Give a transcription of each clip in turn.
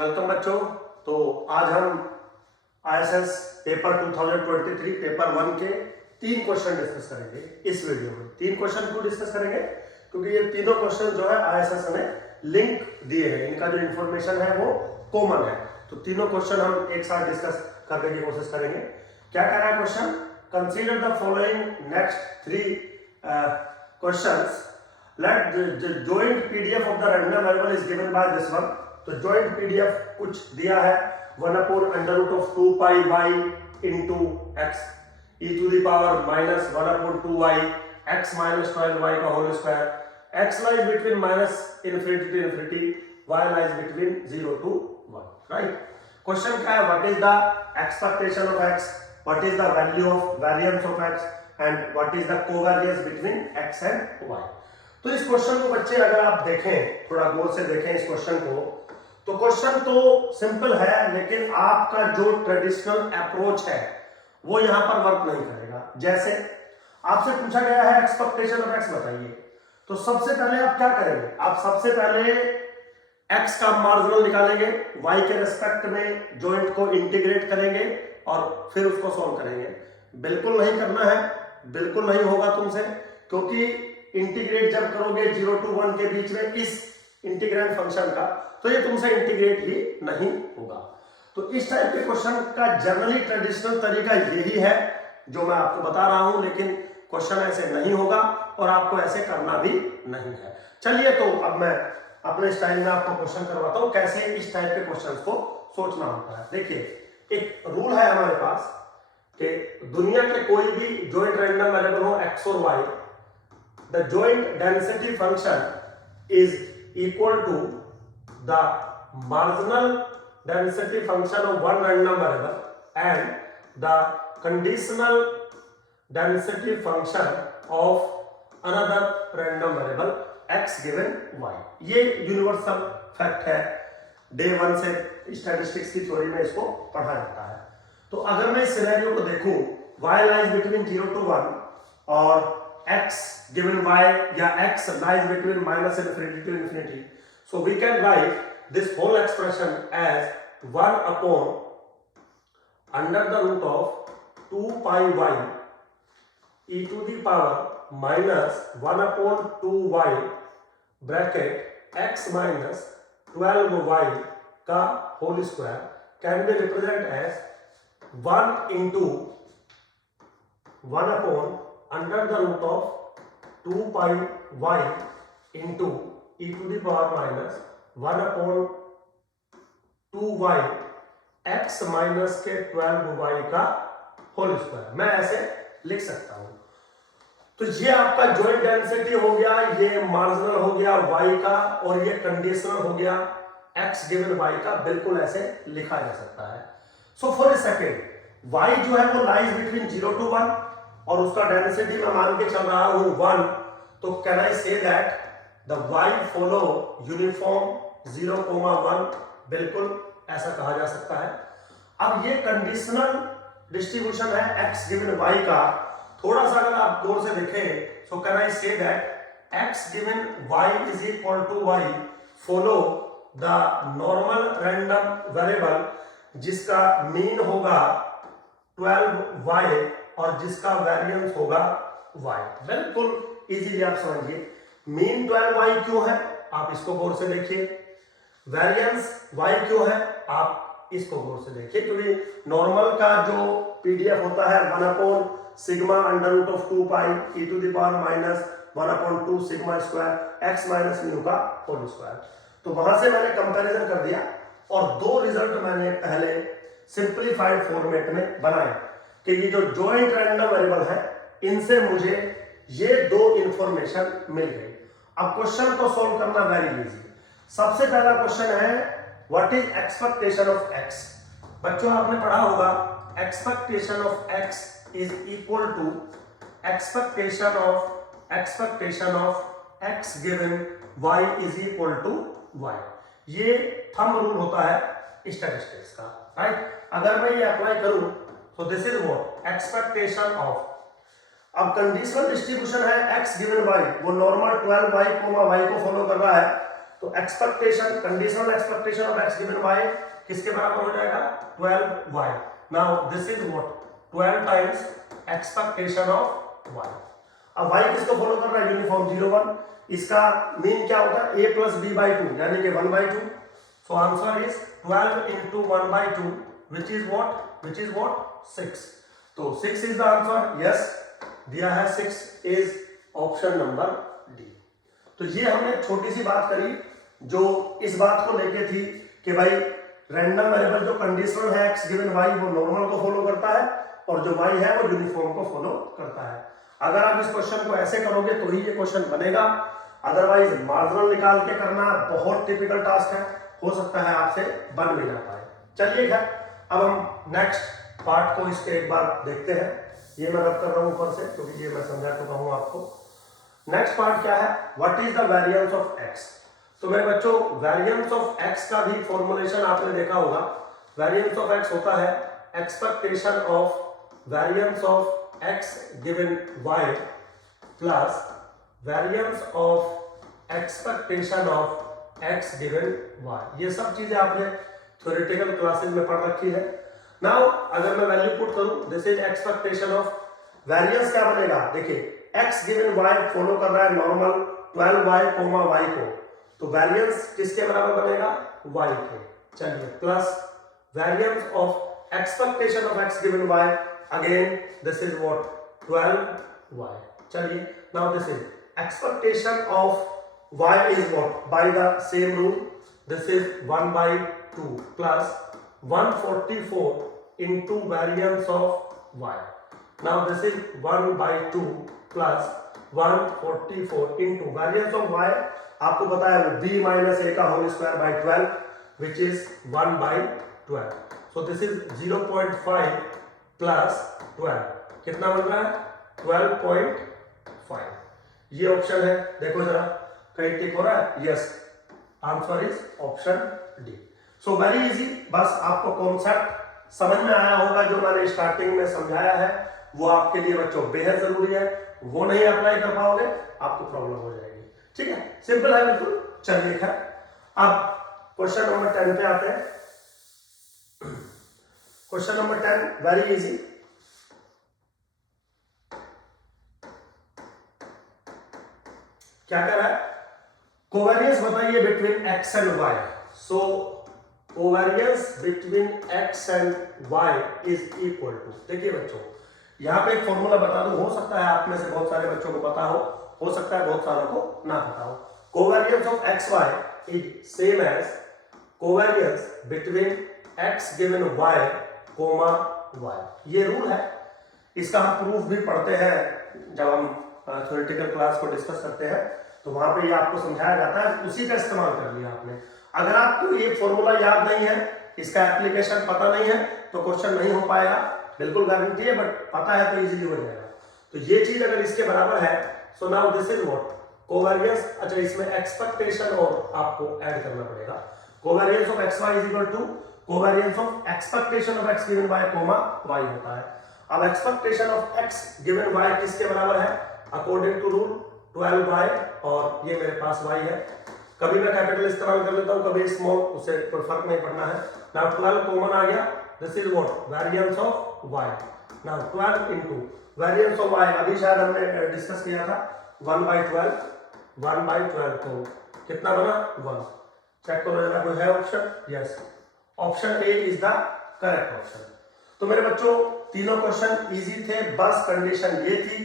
Welcome बच्चों। तो आज हम ISS पेपर 2023 पेपर 1 के 3 क्वेश्चन डिस्कस करेंगे। इस वीडियो में 3 क्वेश्चन क्यों डिस्कस करेंगे? क्योंकि ये तीनों क्वेश्चन जो है ISS हमें लिंक दिए हैं, इनका जो इंफॉर्मेशन है वो कॉमन है। तो तीनों क्वेश्चन हम एक साथ डिस्कस करने की कोशिश करेंगे। क्या कह रहा है question? Consider the following next 3 questions. Let the joint PDF of the random variable is given by this one. तो joint PDF कुछ दिया है 1/√2 pi y into x e to the power minus 1/2y x minus 12y का whole square. X lies between minus infinity to infinity, y lies between 0 to 1. Right? Question क्या है? What is the expectation of x? What is the value of variance of x? And what is the covariance between x and y? तो इस question को बच्चे अगर आप देखें, थोड़ा गौर से देखें इस क्वेश्चन को, तो क्वेश्चन तो सिंपल है, लेकिन आपका जो ट्रेडिशनल अप्रोच है वो यहां पर वर्क नहीं करेगा। जैसे आपसे पूछा गया है एक्सपेक्टेशन ऑफ एक्स बताइए, तो सबसे पहले आप क्या करेंगे? आप सबसे पहले एक्स का मार्जिनल निकालेंगे, वाई के रेस्पेक्ट में जॉइंट को इंटीग्रेट करेंगे और फिर उसको सॉल्व करेंगे। बिल्कुल नहीं करना है, बिल्कुल नहीं होगा तुमसे, क्योंकि इंटीग्रेट जब करोगे 0 to 1 के बीच में इस इंटीग्रेंड फंक्शन का, तो ये तुमसे इंटीग्रेट ही नहीं होगा। तो इस टाइप के क्वेश्चन का जनरली ट्रेडिशनल तरीका यही है जो मैं आपको बता रहा हूं, लेकिन क्वेश्चन ऐसे नहीं होगा और आपको ऐसे करना भी नहीं है। चलिए, तो अब मैं अपने स्टाइल में आपको क्वेश्चन करवाता हूं कैसे इस टाइप के क्वेश्चन को सोचना होता है। देखिए, एक रूल है हमारे पास कि दुनिया के कोई भी जॉइंट रैंडम वेरिएबल हो x और y, the joint density function is equal to the marginal density function of one random variable and the conditional density function of another random variable x given y. ये universal fact है, day 1 से statistics की theory में इसको पढ़ा जाता है। तो अगर मैं इस सिनेरियो को देखूं, y lies between 0 to 1 और x given y या x lies between minus infinity to infinity, so we can write this whole expression as 1 upon under the root of 2 pi y e to the power minus 1 upon 2y bracket x minus 12y का whole square can be represented as 1 into 1 upon under the root of 2 pi y into e to the power minus 1 upon 2y x minus के 12y का whole square, मैं ऐसे लिख सकता हूं। तो ये आपका जॉइंट डेंसिटी हो गया, ये मार्जिनल हो गया y का, और ये कंडीशनल हो गया x गिवन y का। बिल्कुल ऐसे लिखा जा सकता है। So for a second, y जो है वो लाइज बिटवीन 0 to 1 और उसका डेंसिटी मैं मान के चल रहा हूं 1, तो can I say that the y follow uniform 0,1? बिल्कुल ऐसा कहा जा सकता है। अब ये कंडीशनल डिस्ट्रीब्यूशन है x गिवन y का। थोड़ा सा अगर आप गौर से देखें, सो can I say that x given y is equal to y follow the normal random variable जिसका मीन होगा 12y और जिसका वेरिएंस होगा y। बिल्कुल इजीली आप समझिए, मीन 12y क्यों है आप इसको गौर से देखिए, वेरिएंस y क्यों है आप इसको गौर से देखिए, क्योंकि नॉर्मल का जो पीडीएफ होता है 1 upon sigma under root of 2 pi e to the power minus 1 upon 2 sigma square x minus mu का होल स्क्वायर। तो वहां से मैंने कंपैरिजन कर दिया और दो रिजल्ट मैंने पहले सिंपलीफाइड फॉर्मेट में बनाए कि ये जो जॉइंट रैंडम वेरिएबल है इनसे मुझे ये दो इंफॉर्मेशन मिल गई। अब क्वेश्चन को सॉल्व करना वेरी इजी। सबसे पहला क्वेश्चन है what is expectation of x। बच्चों आपने पढ़ा होगा expectation of x is equal to expectation of x given y is equal to y। ये थंब रूल होता है स्टैटिस्टिक्स का, राइट? अगर मैं ये अप्लाई करूं तो this is what expectation of. अब कंडीशनल डिस्ट्रीब्यूशन है x गिवन y, वो नॉर्मल 12y y को फॉलो कर रहा है, तो expectation, conditional expectation of x given y किसके बराबर हो जाएगा 12y। Now this is what 12 times expectation of y। अब y किसको फॉलो कर रहा है यूनिफॉर्म 0 1, इसका मीन क्या होता है a प्लस b बाई 2 यानी कि 1/2। So answer is 12 into 1/2 which is what 6। तो 6 इज द आंसर। यस दिया है 6 इज ऑप्शन नंबर डी। तो ये हमने छोटी सी बात करी जो इस बात को लेके थी कि भाई रैंडम वेरिएबल जो कंडीशनल है x गिवन y वो नॉर्मल को फॉलो करता है और जो y है वो यूनिफॉर्म को फॉलो करता है। अगर आप इस क्वेश्चन को ऐसे करोगे तो ही ये क्वेश्चन बनेगा, अदरवाइज मार्जिनल निकाल के करना बहुत टिपिकल टास्क है, हो सकता है आपसे बन भी ना पाए। चलिए खैर अब हम नेक्स्ट पार्ट को इसके एक बार देखते हैं। ये मैं रब कर रहा हूं ऊपर से क्योंकि ये मैं समझा चुका हूं आपको। नेक्स्ट पार्ट क्या है, what is the variance of x। तो मेरे बच्चों वेरिएंस ऑफ x का भी फॉर्मुलेशन आपने देखा होगा। वेरिएंस ऑफ x होता है expectation of variance of x given y plus variance of expectation of x given y। ये सब चीजें आपने थ्योरेटिकल क्लासेस में पढ़ रखी है। नाउ अगर मैं वैल्यू पुट करूं this is expectation of variance क्या बनेगा, देखिए x गिवन y फॉलो कर रहा है नॉर्मल 12y y को, तो वेरिएंस किसके बराबर बनेगा y के। चलिए plus variance of expectation of x given y again this is what 12y। चलिए now this is expectation of y is what by the same rule this is 1/2 plus 144 into variance of y। now this is 1/2 plus 144 into variance of y आपको पता है वो b minus a का whole square by 12 which is 1/12। so this is 0.5 plus 12 कितना बन रहा है 12.5। ये ऑप्शन है, देखो जरा कहीं टिक हो रहा है। Yes answer is option D. So very easy, बस आपको कॉन्सेप्ट समझ में आया होगा जो मैंने स्टार्टिंग में समझाया है वो आपके लिए बच्चों बेहद जरूरी है। वो नहीं अप्लाई कर पाओगे आपको प्रॉब्लम हो जाएगी। ठीक है, सिंपल है बिल्कुल। चलिए खैर अब क्वेश्चन नंबर 10 पे आते हैं। Question number 10 very easy. क्या कह रहा है, कोवेरियंस बताइए between x and y। So covariance between x and y is equal to, देखिए बच्चों यहां पे एक फॉर्मूला बता दूं, हो सकता है आप में से बहुत सारे बच्चों को पता हो सकता है बहुत सारों को ना पता हो। Covariance of xy is same as covariance between x given y comma y। ये रूल है, इसका हम प्रूफ भी पढ़ते हैं जब हम थ्योरेटिकल क्लास को डिस्कस करते हैं, तो वहां पे ये आपको समझाया जाता है, उसी का इस्तेमाल कर लिया आपने। अगर आपको ये फॉर्मूला याद नहीं है, इसका एप्लीकेशन पता नहीं है, तो क्वेश्चन नहीं हो पाएगा, बिल्कुल गारंटी है, बट पता है तो इजीली हो जाएगा। तो ये चीज अगर इसके बराबर है, so now this is what covariance. अच्छा इसमें एक्सपेक्टेशन और आपको ऐड करना पड़ेगा। Covariance of xy is equal to covariance of expectation of x given y comma y होता है। अब expectation of x given y किसके बराबर है, अकॉर्डिंग टू रूल 12y, और ये मेरे पास y है। कभी मैं कैपिटल इस्तेमाल कर लेता हूं, कभी स्मॉल, उससे कोई फर्क नहीं पड़ना है। नाउ 12 कॉमन आ गया, this is what variance of y। Now 12 into variance of y, अभी शायद हमने डिस्कस किया था 1/12 तो कितना बना 1। चेक करो जरा कोई है option. Yes option A is the correct option. तो मेरे बच्चों तीनों क्वेश्चन इजी थे, बस कंडीशन ये थी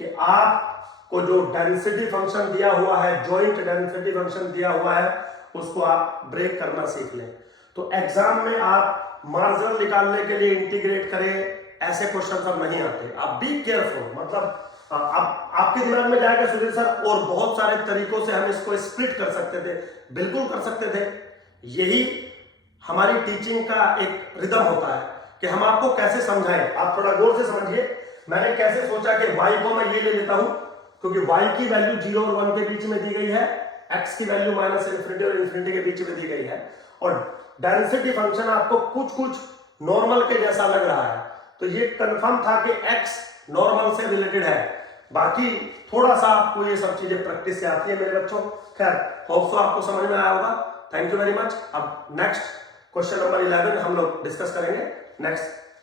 कि आपको जो डेंसिटी फंक्शन दिया हुआ है, जॉइंट डेंसिटी फंक्शन दिया हुआ है, उसको आप ब्रेक करना सीख लें। तो एग्जाम में आप मार्जिन निकालने के लिए इंटीग्रेट करें, ऐसे क्वेश्चन अब नहीं आते। आप बी केयरफुल, मतलब आप आपके दिमाग में जाएगा सुधीर सर और बहुत सारे तरीकों से हम इसको स्प्लिट कर सकते थे, बिल्कुल कर सकते थे। यही हमारी टीचिंग का एक रिदम होता है कि हम आपको कैसे समझाएं। आप थोड़ा गौर से समझिए, मैंने कैसे सोचा कि y को मैं ये ले लेता हूं क्योंकि y की वैल्यू 0 और 1 के बीच में दी गई है, x की वैल्यू -∞ और ∞ के बीच में दी गई है, और डेंसिटी फंक्शन आपको कुछ नॉर्मल के जैसा लग रहा है, तो ये कंफर्म था कि x नॉर्मल से रिलेटेड है। बाकी थोड़ा सा आपको ये सब चीजें प्रैक्टिस से आती है मेरे बच्चों, खैर होप सो आपको समझ में आया होगा। Thank you very much. अब नेक्स्ट क्वेश्चन नंबर 11 हम लोग डिस्कस करेंगे नेक्स्ट